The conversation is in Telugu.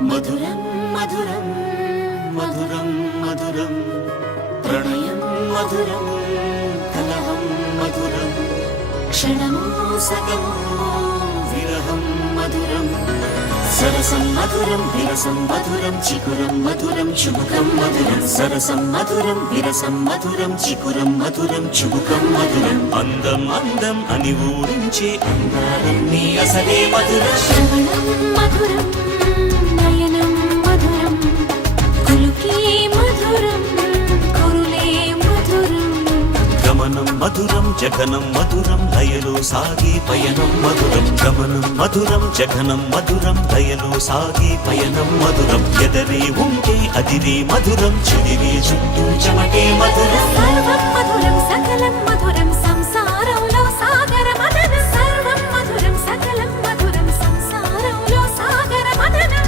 మధురం మధురం మధురం మధురం ప్రణయం మధురం కలహం మధురం క్షణము సగము విరహం మధురం సరసం మధురం విరసం మధురం చికురం మధురం చుబుకం మధురం సరసం మధురం విరసం మధురం చికురం మధురం చుబుకం మధురం అందం అందం అని ఊరించే అందాలన్నీ అసలే మధురం శ్రవణం మధురం నయనం మధురం కులుకే మధురం కురులే మధురం గమనం మధురం జగనం మధురం లయలో సాగే పయనం మధురం గమనం మధురం జగనం మధురం లయలో సాగే పయనం మధురం ఎదరే ఉంటే అదిరే మధురం చెదిరే చుట్టూ చెమటే మధురం సర్వం మధురం సకలం మధురం